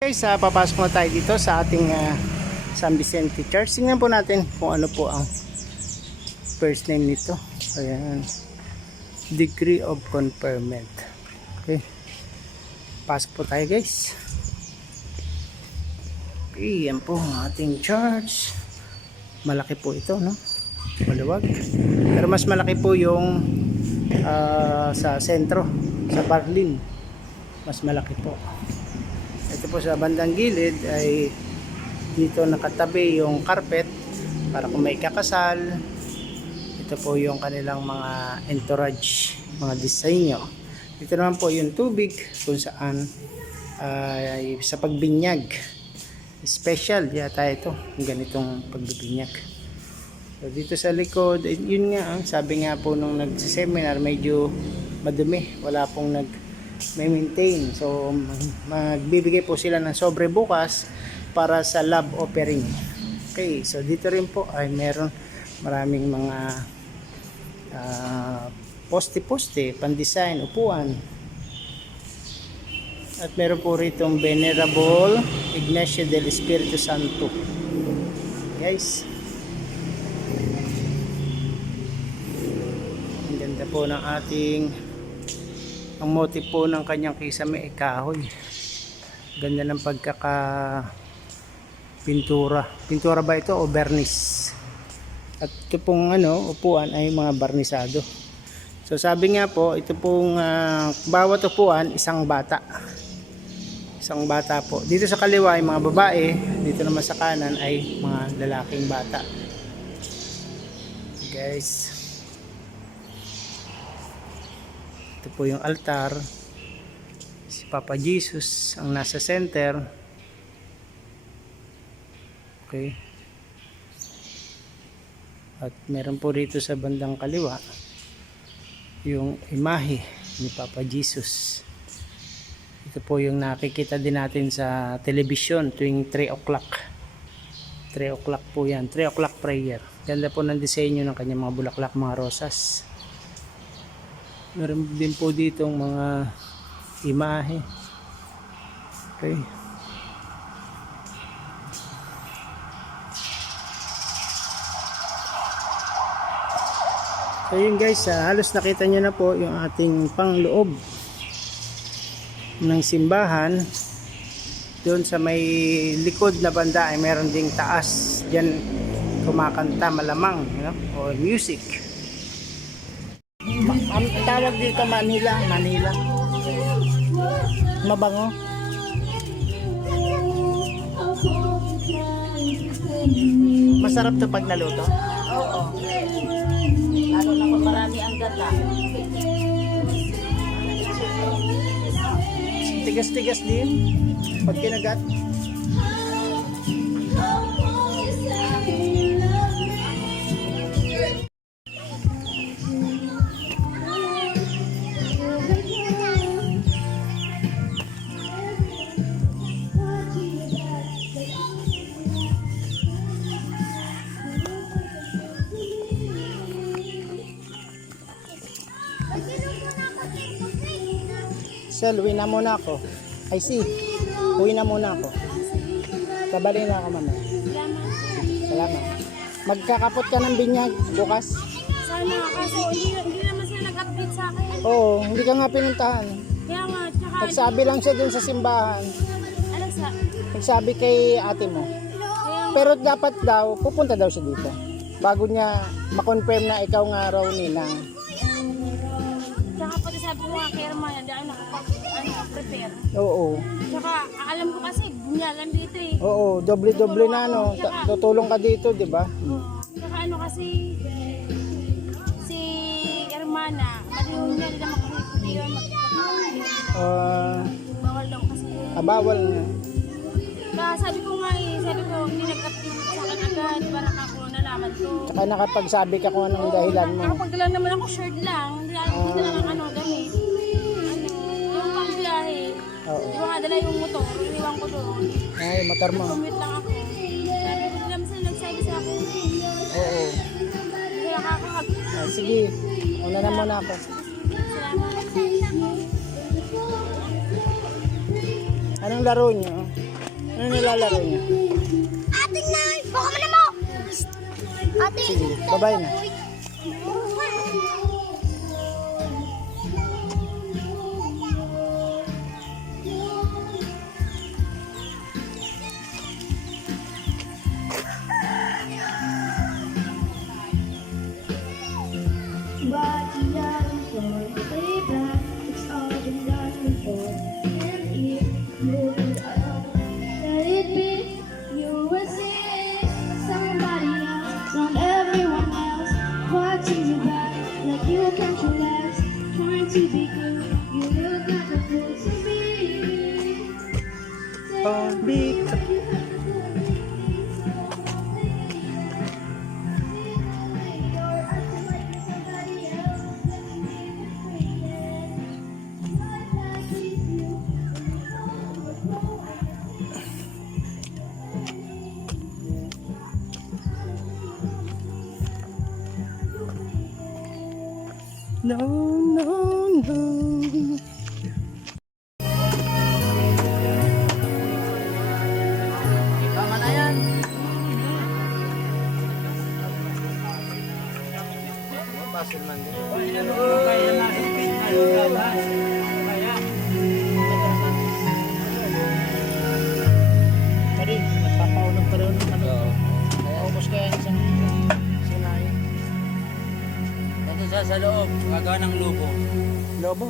Guys, papasok na tayo dito sa ating San Vicente Church. Tingnan po natin kung ano po ang first name nito. Ayan. Degree of Conferment. Okay. Pasok po tayo, guys. Okay, yan po ang ating church. Malaki po ito, no? Maluwag. Pero mas malaki po yung sa sentro, sa Barlin. Mas malaki po. Ito po sa bandang gilid ay dito nakatabi yung carpet para kung may kakasal. Ito po yung kanilang mga entourage, mga disenyo. Dito naman po yung tubig kung saan ay sa pagbinyag. Special yata ito, yung ganitong pagbibinyag. So dito sa likod, yun nga, sabi nga po nung nagsiseminar, medyo madumi. Wala pong may maintain. So magbibigay po sila ng sobre bukas para sa love offering. Okay, so dito rin po ay meron maraming mga poste-poste, pan-design, upuan. At meron po rito ang Venerable Ignacio del Espiritu Santo. Guys, ang ganda po ng ating ang motif po ng kanyang kisame ay kahoy. Ganda ng pagkaka pintura. Pintura ba ito o vernis? At ito pong upuan ay mga barnisado. So sabi nga po, ito pong bawat upuan isang bata. Isang bata po. Dito sa kaliwa ay mga babae, dito naman sa kanan ay mga lalaking bata. Guys, ito po yung altar. Si Papa Jesus ang nasa center. Okay. At meron po rito sa bandang kaliwa yung imahe ni Papa Jesus. Ito po yung nakikita din natin sa television tuwing 3 o'clock. 3 o'clock po yan. 3 o'clock prayer. Ganda po ng disenyo ng kanyang mga bulaklak, mga rosas. Meron din po dito mga imahe. Okay. So yun guys, halos nakita nyo na po yung ating pangloob ng simbahan. Doon sa may likod na banda ay meron ding taas. Diyan kumakanta malamang, o music. Ang tawag dito Manila. Mabango. Masarap to pag naluto. Oo. Lalo na kung marami ang gata. Tigas-tigas din pag kinagat. Sel, uwi na muna ako. I see. Uwi na muna ako. Kabali na ako mamaya. Salamat. Magkakapot ka ng binyag bukas? Sana kasi hindi naman sila nag-update sa akin. Oo, hindi ka nga pinuntahan. Kaya nga, tsaka... Nagsabi lang siya dun sa simbahan. Ano sa... Nagsabi kay ate mo. Pero dapat daw, pupunta daw siya dito. Bago niya makonfirm na ikaw nga raw ninang. Tsaka pati sabi ko nga kay Hermana, dahil nakapag-prepare. Oo. Tsaka alam ko kasi, bunyagan dito eh. Oo, doble-doble na tutulong ka dito, di ba? Tsaka kasi, si Hermana, maliw niya, hindi na makakipiti yun. Bawal daw kasi. Bawal nga. Kaya sabi ko nga hindi nag-update sa akin agad, para ako nalaman ko. Tsaka nakapagsabi ka kung anong dahilan mo. Nakapagdala naman ako shirt lang, hindi lang gamit. Yung pangbiyahe. Oo. Di ba nga dala yung motor, iniwan ko doon. Ay, motor mo. Commute lang ako. Sabi ko naman sila nagsabi sa akin. Oo. Kaya kakahag. Sige, una na muna ako. Salamat. Anong laro niyo? Ano nilalaro niya? Ating na! Baka mo na mo! Ating! Sige, bye-bye na. What you done for? Way back, it's all been done before. And if you let it be, you will see somebody else, not everyone else, watching you back like you can't relax, trying to be good. You look like a fool to me. Pambik. No, no, no. Tama na yan. Basil man din. Kaya na hipit na yung kaya. Pari, nagpapaunang pa rin ng ano. Ubos kaya isang sinayin. Ito siya sa loob, gagawa ng logo. Lobo?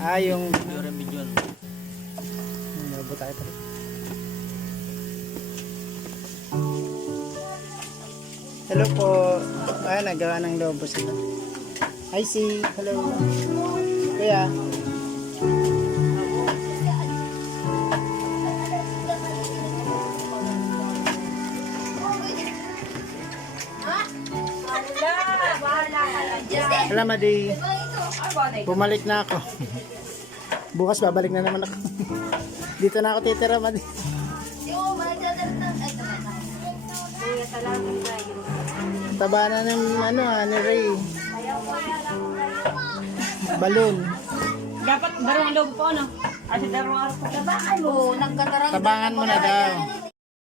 Ah, yung Yung remedyon. lobo tayo pa rin. Hello po. Ah, nagawa ng lobo sila. I see. Hello. Kuya. Hello, Madi. Bumalik na ako. Bukas babalik na naman ako. Dito na ako titira, Madi. Taba na ng ano, ni Ray. Balloon. Dapat darong loob po, no? Kasi darong araw po. Oo, nagkatarang. Tabangan mo na daw.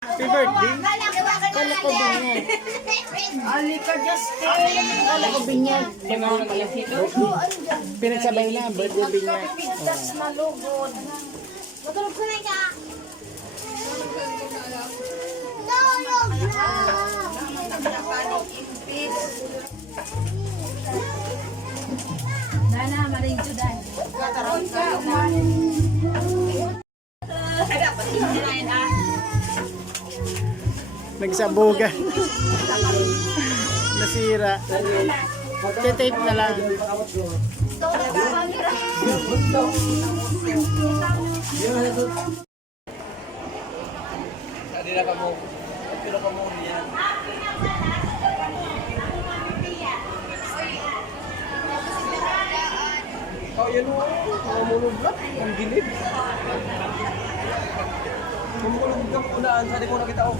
Happy birthday. Kala ko binyan. Alika, Justin! Kala ko binyan. Kaya mga naglasito. Pinagsabay na, birthday din niya. Pigtas na lugod. Matulog ko na ka. Dana, maring judan. Kataroon ka, Nagsabugan. Nasira. Tape na lang. Kanina ka mo. Pero ka mo yan. Oh, yan o. Mga mulog lang. Ang gilid. Mamulog lang ulaan. Saan ko nakita o.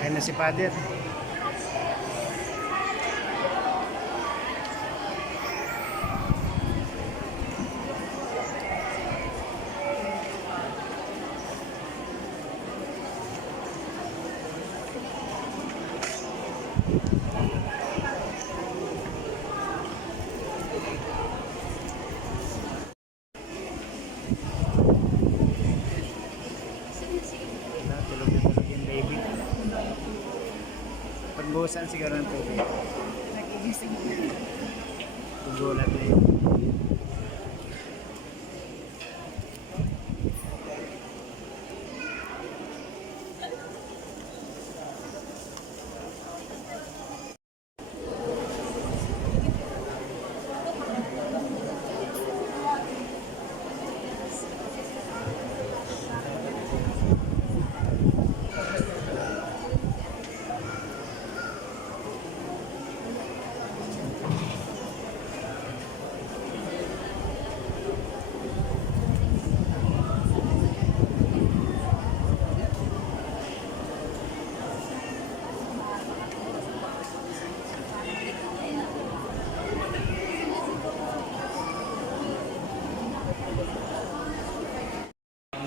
Ayun na si Father. Tulog yung baby. Pagbuhusan siguro ng tubig. Tugulat na yun.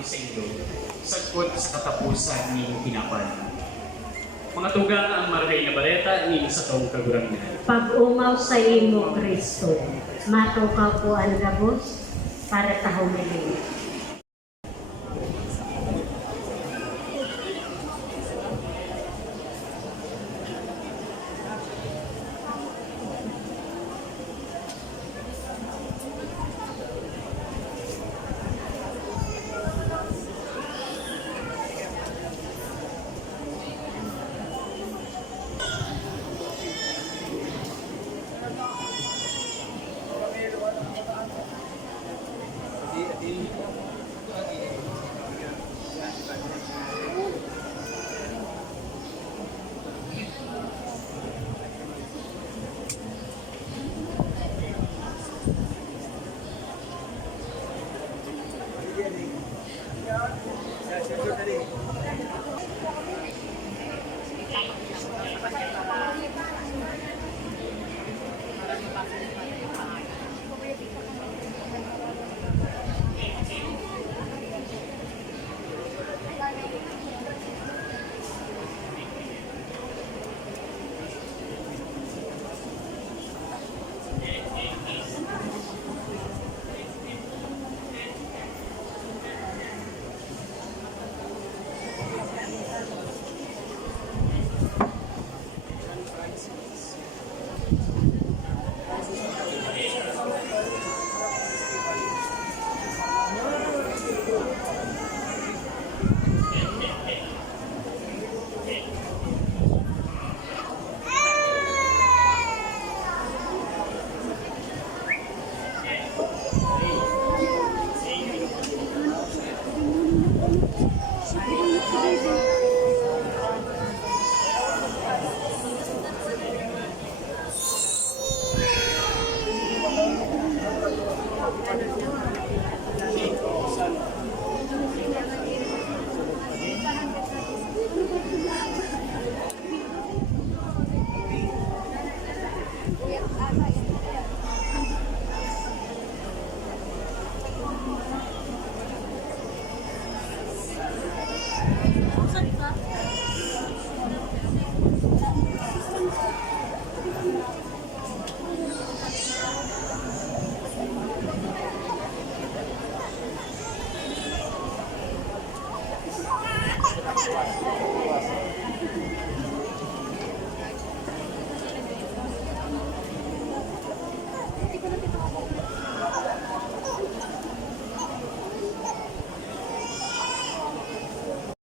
sa inyo, sagkot sa katapusan ni Pinapan. Mga tugang ang maray na baleta ni sa tong kagurangnan. Pag-umaw sa imo, Kristo, matukaw po ang gabos para tahumili.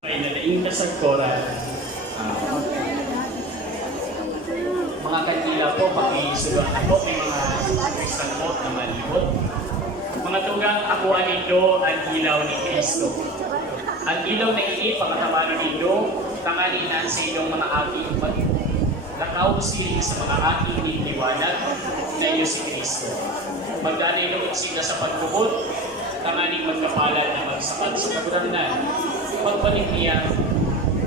Ay nalaing na sa Kora. Mga kanila po, pag-iisulang ako, may mga kristal po na malibot. Mga tugang ako anindo ang ilaw ni Kristo. Ang ilaw na ini, pagkatawanan nindo, tanganinan sa inyong mga aking nakausiling sa mga aking niliwanag na iyo si Kristo. Magdanay loob sila sa pagbubot, tanganing magkapalan na magsapat sa kagurangan. Pagpanig niya,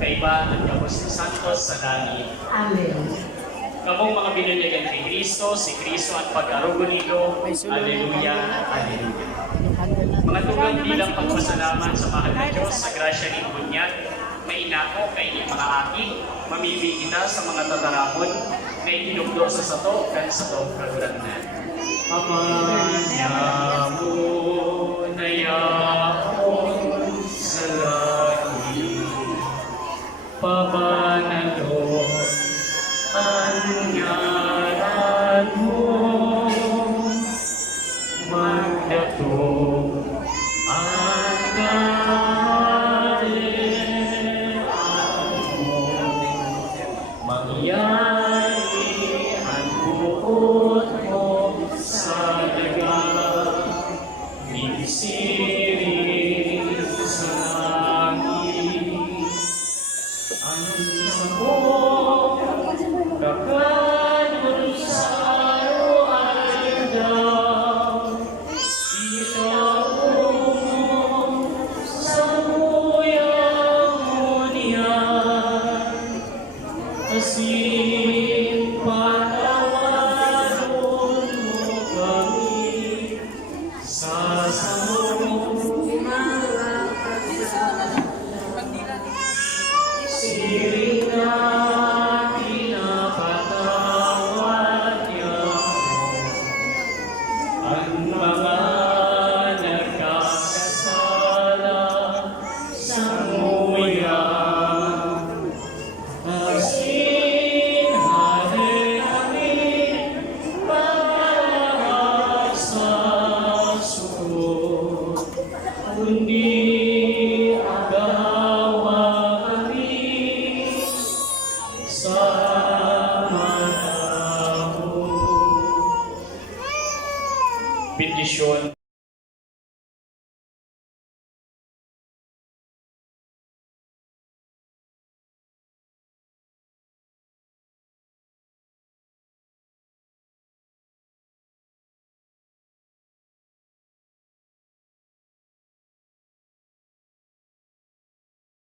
kaiba ang Kapos ng Santos sa langit. Amen. Kamong mga binunyagan kay Kristo, si Kristo at pag-arugo nito. Alleluia, Alleluia. Mga tugang bilang pagpasalamat sa mahal na Diyos sa grasya ni Bunyag, mainako kay mga aking, mamili kita sa mga tataramon na itinugdo sa sato kan sato kagurangan. Amanyamu na yaon sa langit, pabanalo ang ngalan mo, magdato ang kaharian mo, mangyari ang buot mo sa posisyon